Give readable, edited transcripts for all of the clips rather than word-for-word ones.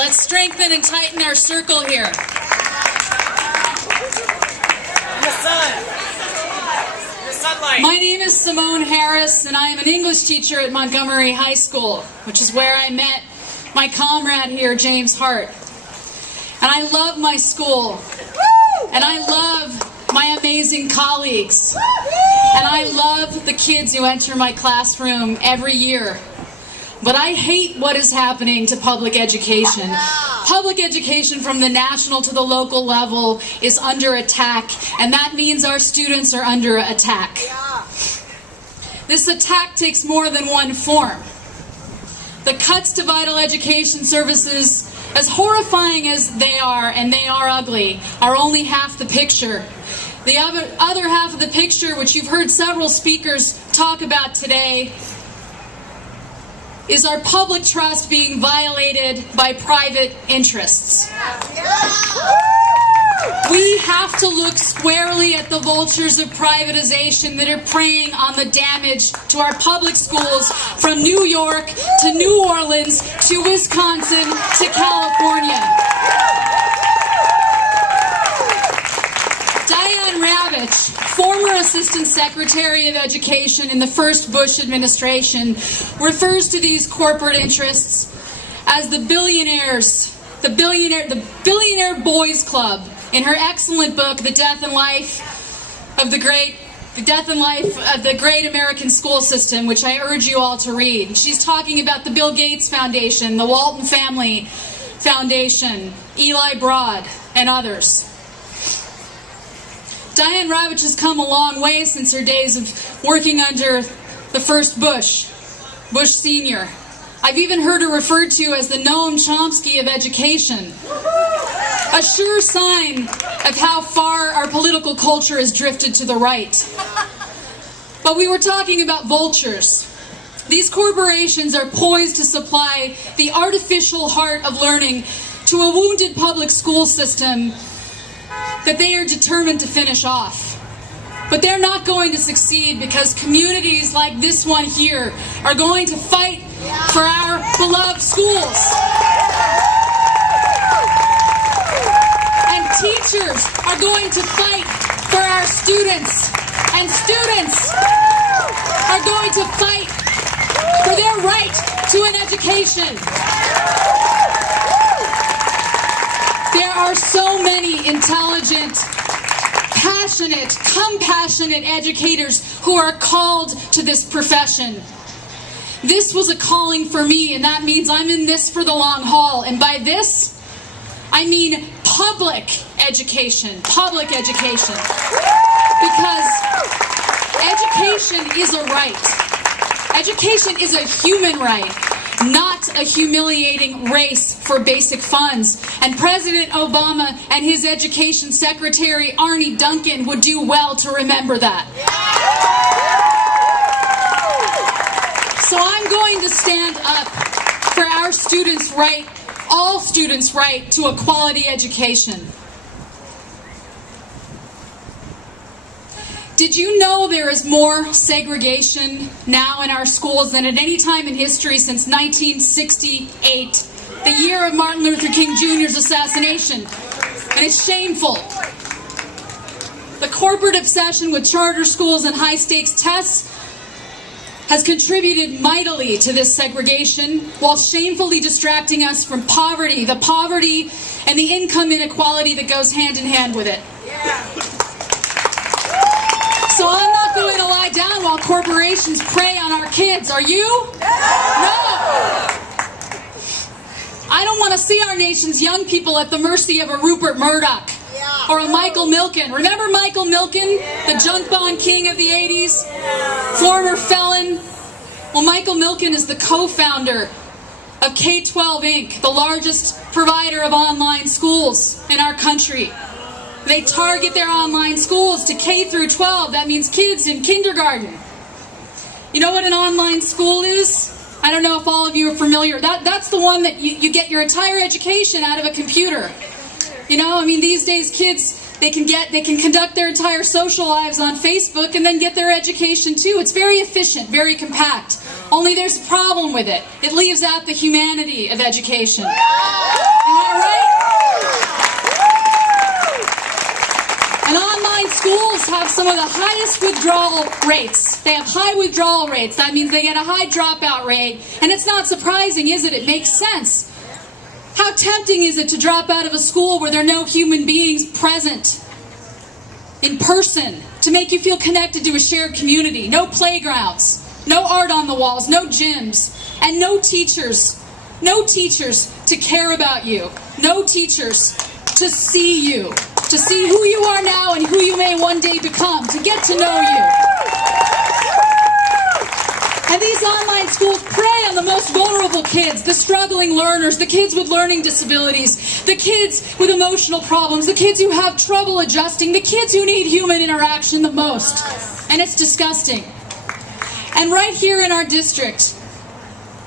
let's strengthen and tighten our circle here. My name is Simone Harris, and I am an English teacher at Montgomery High School, which is where I met my comrade here, James Hart. And I love my school, and I love my amazing colleagues, and I love the kids who enter my classroom every year. But I hate what is happening to public education. Public education from the national to the local level is under attack, and that means our students are under attack. This attack takes more than one form. The cuts to vital education services, as horrifying as they are, and they are ugly, are only half the picture. The other half of the picture, which you've heard several speakers talk about today, is our public trust being violated by private interests. We have to look squarely at the vultures of privatization that are preying on the damage to our public schools from New York to New Orleans to Wisconsin to California. Former Assistant Secretary of Education in the first Bush administration, refers to these corporate interests as the billionaires, the billionaire boys club, in her excellent book, The Death and Life of the Great American School System, which I urge you all to read. She's talking about the Bill Gates Foundation, the Walton Family Foundation, Eli Broad, and others. Diane Ravitch has come a long way since her days of working under the first Bush Sr. I've even heard her referred to as the Noam Chomsky of education. A sure sign of how far our political culture has drifted to the right. But we were talking about vultures. These corporations are poised to supply the artificial heart of learning to a wounded public school system that they are determined to finish off. But they're not going to succeed because communities like this one here are going to fight for our beloved schools. And teachers are going to fight for our students. And students are going to fight for their right to an education. There are so many intelligent, passionate, compassionate educators who are called to this profession. This was a calling for me, and that means I'm in this for the long haul. And by this, I mean public education. Public education. Because education is a right. Education is a human right, not a humiliating race for basic funds. And President Obama and his education secretary, Arne Duncan, would do well to remember that. So I'm going to stand up for our students' right, all students' right to a quality education. Did you know there is more segregation now in our schools than at any time in history since 1968, the year of Martin Luther King Jr.'s assassination? And it's shameful. The corporate obsession with charter schools and high-stakes tests has contributed mightily to this segregation, while shamefully distracting us from poverty, the poverty and the income inequality that goes hand in hand with it. So I'm not going to lie down while corporations prey on our kids. Are you? No! I don't want to see our nation's young people at the mercy of a Rupert Murdoch or a Michael Milken. Remember Michael Milken, the junk bond king of the 80s? Former felon? Well, Michael Milken is the co-founder of K-12 Inc., the largest provider of online schools in our country. They target their online schools to K through 12. That means kids in kindergarten. You know what an online school is? I don't know if all of you are familiar. That's the one that you get your entire education out of a computer. You know, I mean, these days kids, they can conduct their entire social lives on Facebook and then get their education too. It's very efficient, very compact. Only there's a problem with it. It leaves out the humanity of education. online schools have some of the highest withdrawal rates. They have high withdrawal rates. That means they get a high dropout rate. And it's not surprising, is it? It makes sense. How tempting is it to drop out of a school where there are no human beings present in person to make you feel connected to a shared community? No playgrounds, no art on the walls, no gyms, and no teachers to care about you, no teachers to see you, to see who you are now and who you may one day become, to get to know you. And these online schools prey on the most vulnerable kids, the struggling learners, the kids with learning disabilities, the kids with emotional problems, the kids who have trouble adjusting, the kids who need human interaction the most. And it's disgusting. And right here in our district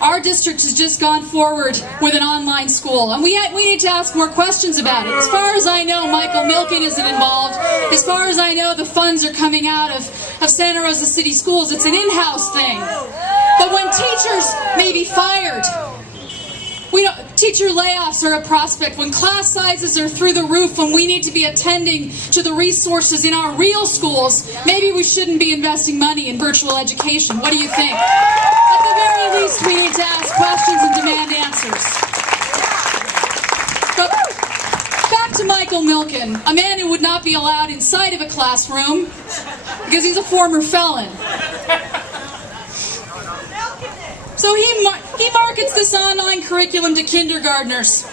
has just gone forward with an online school. And we need to ask more questions about it. As far as I know, Michael Milken isn't involved. As far as I know, the funds are coming out of Santa Rosa City Schools. It's an in-house thing. But when teachers may be fired, teacher layoffs are a prospect. When class sizes are through the roof, when we need to be attending to the resources in our real schools, maybe we shouldn't be investing money in virtual education. What do you think? At the very least, we need to ask questions and demand answers. But back to Michael Milken, a man who would not be allowed inside of a classroom because he's a former felon. So he markets this online curriculum to kindergartners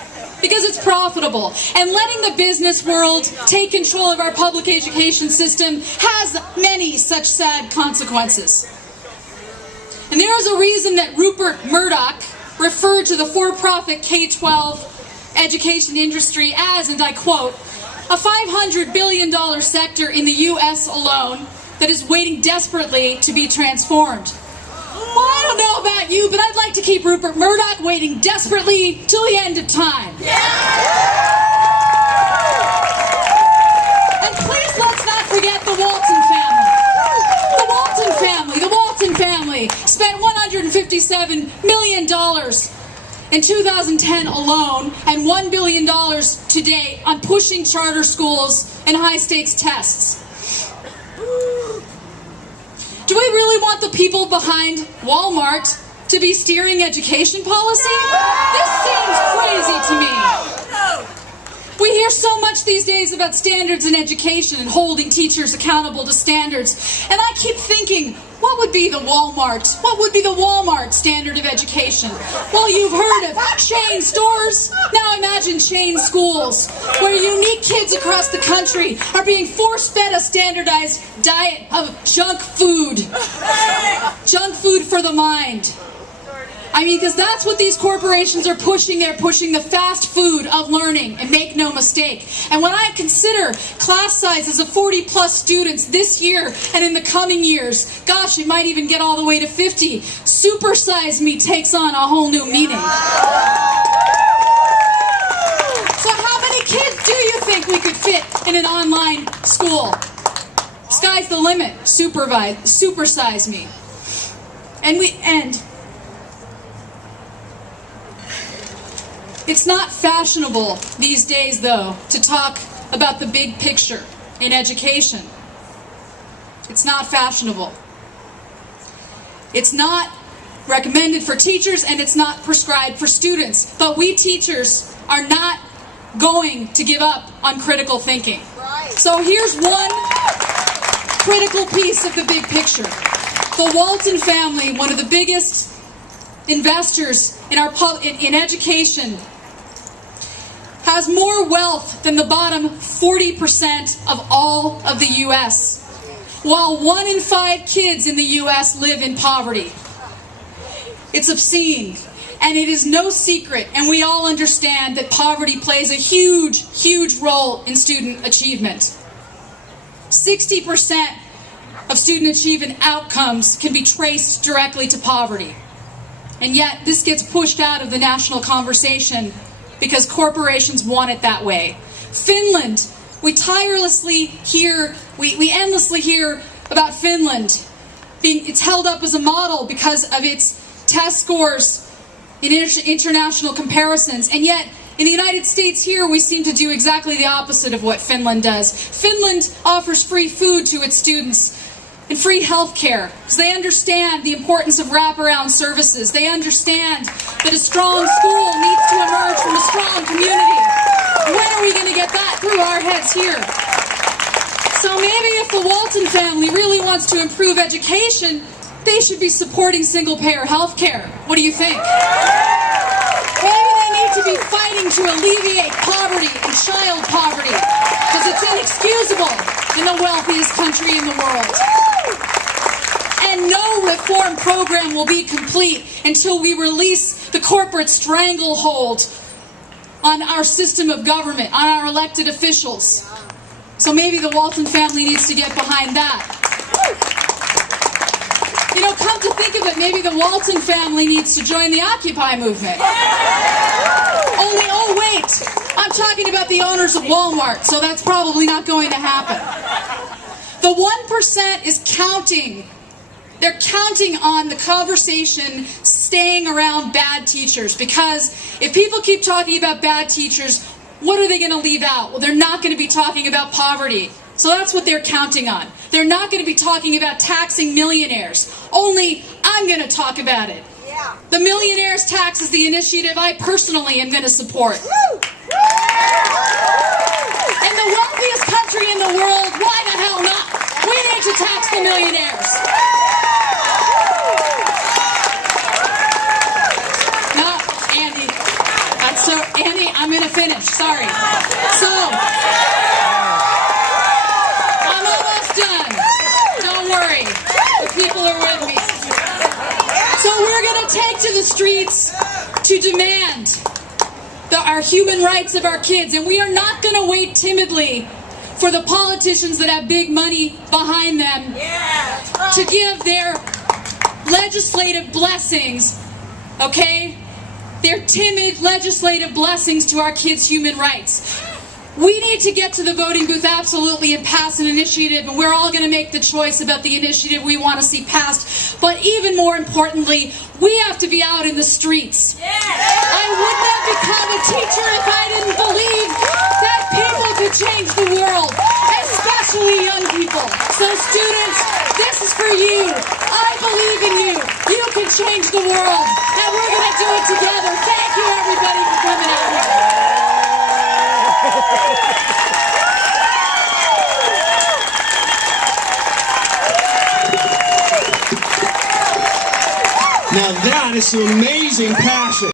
because it's profitable. And letting the business world take control of our public education system has many such sad consequences. And there is a reason that Rupert Murdoch referred to the for-profit K-12 education industry as, and I quote, a $500 billion sector in the U.S. alone that is waiting desperately to be transformed. Well, I don't know about you, but I'd like to keep Rupert Murdoch waiting desperately till the end of time. Yeah! And please let's not forget the Walton family. The Walton family spent $157 million in 2010 alone and $1 billion to date on pushing charter schools and high-stakes tests. Do we really want the people behind Walmart to be steering education policy? This seems crazy to me. We hear so much these days about standards in education and holding teachers accountable to standards. And I keep thinking, what would be the Walmart standard of education? Well, you've heard of chain stores. Now imagine chain schools, where unique kids across the country are being force-fed a standardized diet of junk food. Junk food for the mind. I mean, because that's what these corporations are pushing. They're pushing the fast food of learning, and make no mistake. And when I consider class sizes of 40-plus students this year and in the coming years, gosh, it might even get all the way to 50, supersize me takes on a whole new meaning. So how many kids do you think we could fit in an online school? Sky's the limit. Supersize me. And it's not fashionable these days, though, to talk about the big picture in education. It's not fashionable. It's not recommended for teachers, and it's not prescribed for students. But we teachers are not going to give up on critical thinking. So here's one critical piece of the big picture. The Walton family, one of the biggest investors in education, has more wealth than the bottom 40% of all of the U.S., while 1 in 5 kids in the U.S. live in poverty. It's obscene, and it is no secret, and we all understand that poverty plays a huge, huge role in student achievement. 60% of student achievement outcomes can be traced directly to poverty. And yet, this gets pushed out of the national conversation because corporations want it that way. Finland, we endlessly hear about Finland. It's held up as a model because of its test scores in international comparisons, and yet In the United States here, we seem to do exactly the opposite of what Finland does. Finland offers free food to its students and free health care, because they understand the importance of wraparound services. They understand that a strong school needs to emerge from a strong community. When are we going to get that through our heads here? So maybe if the Walton family really wants to improve education, they should be supporting single-payer health care. What do you think? Maybe they need to be fighting to alleviate poverty and child poverty, because it's inexcusable in the wealthiest country in the world. And no reform program will be complete until we release the corporate stranglehold on our system of government, on our elected officials. So maybe the Walton family needs to get behind that. You know, come to think of it, maybe the Walton family needs to join the Occupy movement. Oh wait, I'm talking about the owners of Walmart, so that's probably not going to happen. The 1% is counting. They're counting on the conversation staying around bad teachers, because if people keep talking about bad teachers, what are they going to leave out? Well, they're not going to be talking about poverty. So that's what they're counting on. They're not going to be talking about taxing millionaires. Only I'm going to talk about it. Yeah. The millionaires tax is the initiative I personally am going to support. Woo! In the wealthiest country in the world, why the hell not? We need to tax the millionaires. Andy, I'm going to finish. Sorry. So, I'm almost done. Don't worry. The people are with me. So we're going to take to the streets to demand our human rights of our kids. And we are not going to wait timidly for the politicians that have big money behind them to give their legislative blessings, okay? Their timid legislative blessings to our kids' human rights. We need to get to the voting booth, absolutely, and pass an initiative, and we're all going to make the choice about the initiative we want to see passed. But even more importantly, we have to be out in the streets. I would not become a teacher if I didn't believe that people could change the world, especially young people. So students, this is for you. I believe in you. You can change the world, and we're going to do it together. Thank you, everybody, for coming out here. Now that is some amazing passion.